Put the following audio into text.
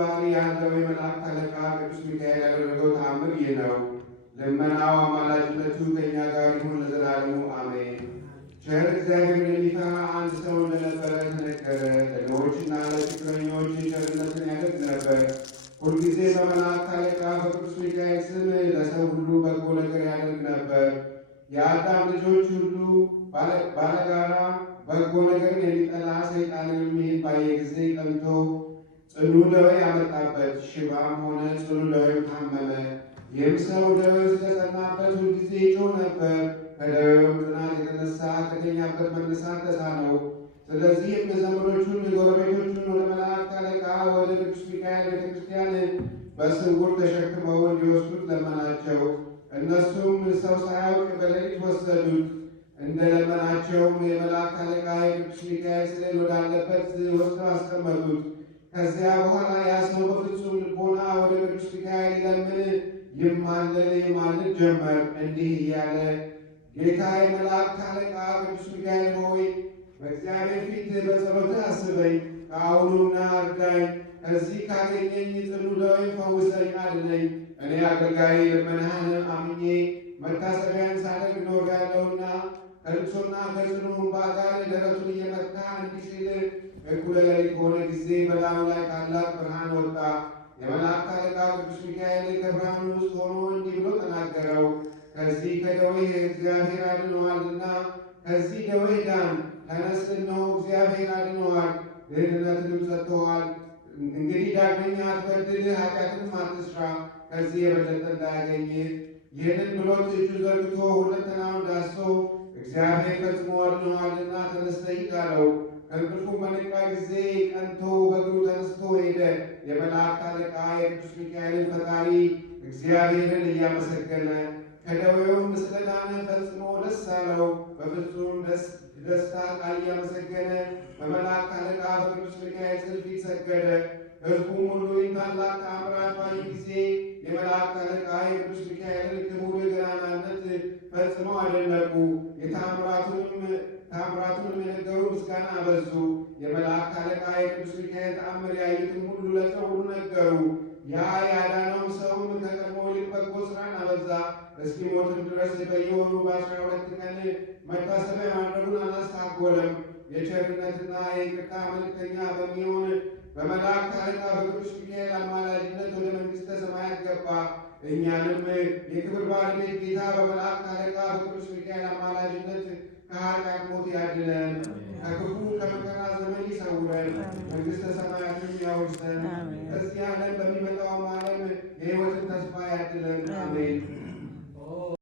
ባህሪ ያለው የመላእክት አለቃ ቅዱስ ሚካኤል ያደረገው ተአምር ይህ ነው። ልመናው አማላጅነቱ ከእኛ ጋር ይሁን ለዘላለሙ አሜን። ቸር እግዚአብሔርን የሚፈራ አንድ ሰው እንደነበረ ተነገረ። ለድሆችና ለችግረኞች ቸርነትን ያደርግ ነበር። ሁልጊዜ በመላእክት አለቃ በቅዱስ ሚካኤል ስም ለሰው ሁሉ በጎ ነገር ያደርግ ነበር። የአዳም ልጆች ሁሉ ባለጋራ በጎ ነገርን የሚጠላ ሰይጣንንም ይህን ባየ ጊዜ ቀንቶ ጽኑ ደዌ ያመጣበት፣ ሽባም ሆነ ጽኑ ደዌው ታመመ። ይህም ሰው ደዌው ስለጸናበት ሁልጊዜ ይጮህ ነበር። ከደዌውም ጽናት የተነሳ ከተኛበት መነሳት ተሳነው። ስለዚህም ዘመዶቹን ጎረቤቶቹን ወደ መላእክት አለቃ ወደ ቅዱስ ሚካኤል ቤተ ክርስቲያን በስውር ተሸክመው እንዲወስዱት ለመናቸው። እነሱም ሰው ሳያውቅ በሌሊት ወሰዱት። እንደ ለመናቸውም የመላእክት አለቃ የቅዱስ ሚካኤል ስዕል ወዳለበት ወስደው አስቀመጡት። ከዚያ በኋላ ያ ሰው በፍጹም ልቦና ወደ ቅዱስ ሚካኤል ይማልድ ጀመር። እንዲህ እያለ ጌታ የመላእክት አለቃ ቅዱስ ሚካኤል ሆይ በእግዚአብሔር ፊት በጸሎትህ አስበኝ፣ ከአሁኑና እርዳኝ። ከዚህ ካገኘኝ ጽኑ ደዌ ፈውሰኝ፣ አድነኝ። እኔ አገልጋይ ልመናህን አምኜ መታሰቢያን ሳደርግ ኖሬአለሁና። ከልቅሶና ከጽኑ እንባ ጋር ደረቱን እየመታ እንዲህ ሲል እኩለ ሌሊት በሆነ ጊዜ በላዩ ላይ ታላቅ ብርሃን ወጣ። የመላእክት አለቃ ቅዱስ ሚካኤል ከብርሃኑ ውስጥ ሆኖ እንዲህ ብሎ ተናገረው። ከዚህ ከደዌህ እግዚአብሔር አድነዋልና ከዚህ ደዌህ ዳን። ተነስ፣ እነሆ እግዚአብሔር አድነዋል፣ ድህነትንም ሰጥቶሃል። እንግዲህ ዳግመኛ አትበድል፣ ኃጢአትንም አትስራ፣ ከዚህ የበለጠ እንዳያገኝህ። ይህንን ብሎት እጁ ዘርግቶ ሁለንተናውን ዳስሶ እግዚአብሔር ፈጽሞ አድነዋልና ተነስተህ ሂድ አለው። ከእንቅልፉ በነቃ ጊዜ ቀንቶ በእግሩ ተነስቶ ሄደ። የመላእክት አለቃ የቅዱስ ሚካኤልን ፈጣሪ እግዚአብሔርን እያመሰገነ ከደዌውም ስለዳነ ፈጽሞ ደስ አለው። በፍጹም ደስታ ቃል እያመሰገነ በመላእክት አለቃ በቅዱስ ሚካኤል ስዕል ፊት ሰገደ። ሕዝቡም ሁሉ ይህን ታላቅ ተአምራት ባዩ ጊዜ የመላእክት አለቃ የቅዱስ ሚካኤልን ክቡር ገናናነት ፈጽመው አደነቁ። ተአምራቱንም የነገሩ ምስጋና አበዙ። የመላእክት አለቃ የቅዱስ ሚካኤል ተአምር ያዩትን ሁሉ ለሰው ሁሉ ነገሩ። ያ ያዳነውም ሰውም ከቀድሞ ይልቅ በጎ ሥራን አበዛ። እስኪሞትም ድረስ በየወሩ በ12 ቀን መታሰቢያ ማድረጉን አላስታጎለም። የቸርነትና የይቅርታ መልእክተኛ በሚሆን በመላእክት አለቃ በቅዱስ ሚካኤል አማላጅነት ወደ መንግሥተ ሰማያት ገባ። እኛንም የክብር ባለቤት ጌታ በመላእክት አለቃ በቅዱስ ሚካኤል አማላጅነት ከኃጢአት ሞት ያድነን፣ ከክፉ ከመከራ ዘመን ይሰውረን፣ መንግሥተ ሰማያትን ያውርሰን። ከዚህ ዓለም በሚመጣውም ዓለም የሕይወትን ተስፋ ያድለን። አሜን።